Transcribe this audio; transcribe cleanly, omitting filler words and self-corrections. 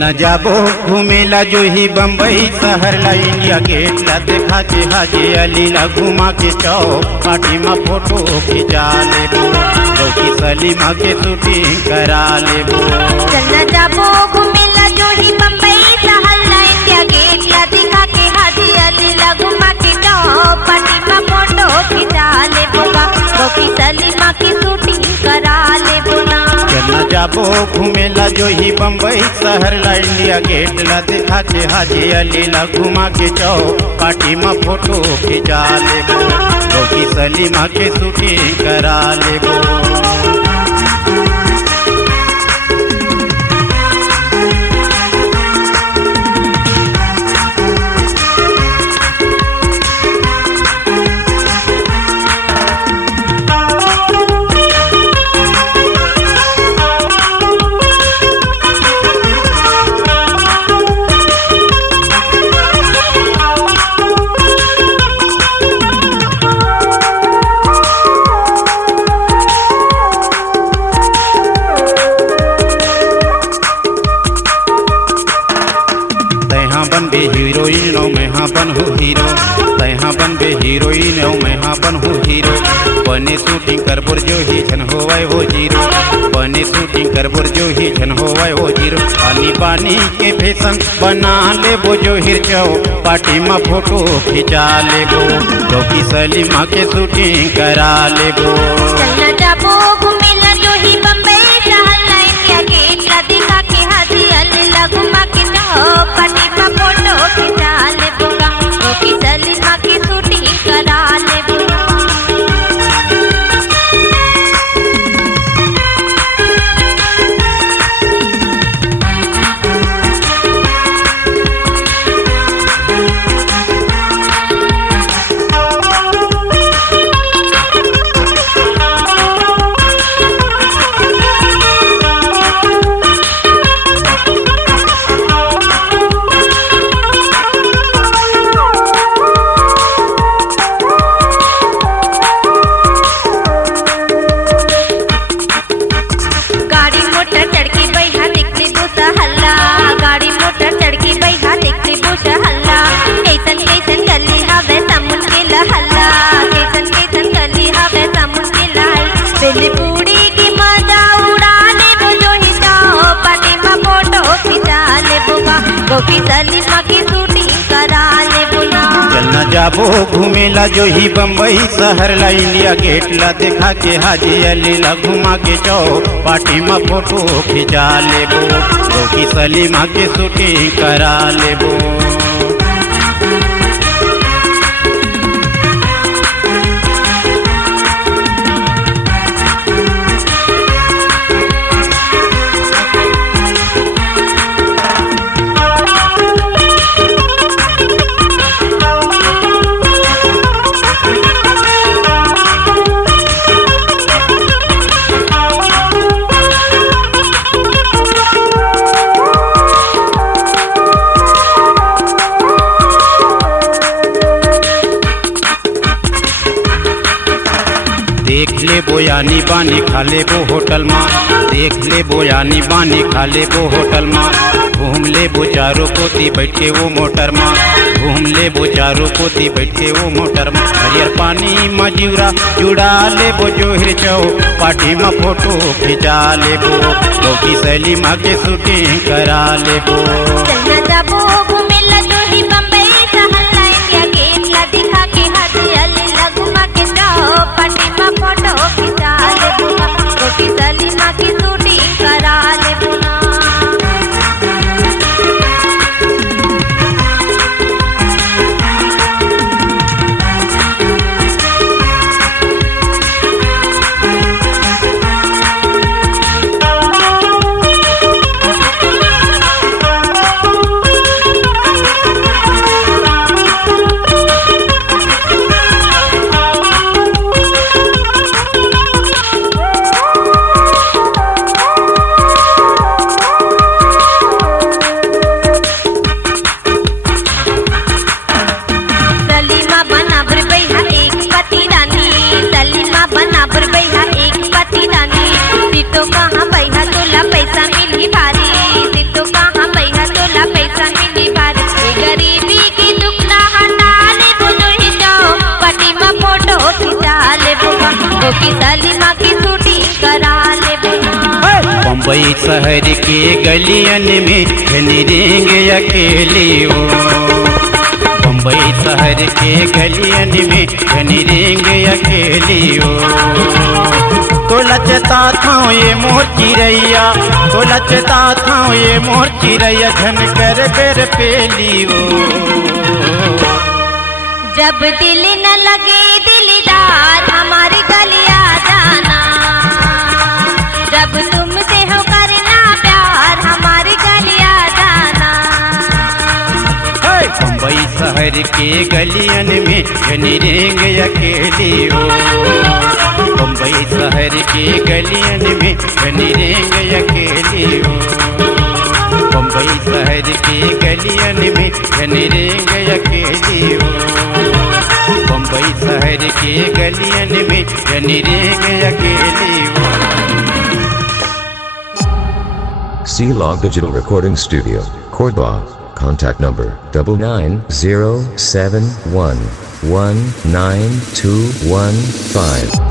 चलना जाबो घूमेला जो ही बम्बई शहर ला इंडिया गेट ला देखा के हाजी अली ला घुमा के चौक पार्टी में फोटो खिंचा लेबो की सलीमा के शूटिंग करा लेबो। चलना जाबो घूमेला जो ही बम्बई शहर ला इंडिया गेट ला देखा के हाजी अली ला घुमा के चौक पार्टी में फोटो खिंचा लेबो की सलीमा की शूटिंग करा लेबो ना। चलना जाबो घूमेला जो ही बम्बई शहर ला इंडिया गेट ला देखा के हाजी अली ला घुमा के चौक पार्टी में फोटो खिंचा लेबो की सलीमा के शूटिंग करा लेबो। बनबे हीरोइन मैं हाँ बनहु हीरो तैहा बनबे हीरोइन मैं हाँ बनहु हीरो बने शूटिंग करबोर जो ही छन होवाय वो जीरो बने शूटिंग करबोर जो ही छन होवाय वो जीरो पानी पानी के फैशन बना लेबो जो हिरचो पार्टी में फोटो खिंचा लेबो तो की सलीमा के शूटिंग करा लेबो। चलना जाबो घूमेला जो ही बम्बई शहर ला इंडिया गेट ला देखा के हाजी अली ला घुमा के चौक पार्टी में फोटो खिंचा लेबो की सलीमा की शूटिंग करा लेबो। चलना जाबो घूमेला जो ही बम्बई शहर ला इंडिया गेट ला देखा के हाजी अली ला घुमा के चौक पार्टी में फोटो खिंचा लेबो तो की सलीमा के शूटिंग करा लेबो। देख ले बोयानी बानी खा ले वो होटल माँ देख ले बोयानी बानी खा ले वो होटल माँ घूम ले वो चारों पोती बैठे वो मोटर माँ घूम ले वो चारों पोती बैठे वो मोटर माँ हरियर पानी मजूरा जुड़ा ले वो जो हिरचो पार्टी में फोटो खिंचा ले वो तो की सलीमा के शूटिंग करा ले वो। चलना जाबो घूमेला जो ही बम्बई शहर ला इंडिया गेट ला देखा के हाजी अली ला घुमा के चौक पार्टी में फोटो खिंचा लेबो की सलीमा की शूटिंग करा लेबो ना। बम्बई शहर के गलियन में घनी रेंग अकेली हो। बम्बई शहर के गलियन में घनी रेंग अकेली हो। तो लचता था ये मोर चिरैया, तो लचता था ये मोर चिरैया झन कर कर पेली हो। जब दिल न लगे दिलदार हमारी गलिया जाना, जब तुमसे हो करना प्यार हमारी गलिया जाना। बम्बई शहर के गलियन में घनी रेंग अकेली हो। बम्बई शहर के गलियन में घनी रेंग अकेली हो। बम्बई शहर के गलियन में घनी रेंग अकेली हो। बम्बई शहर के गलियन में घनी रेंग अकेली हो। C-Log Digital Recording Studio, Cordoba. Contact number 9907119215.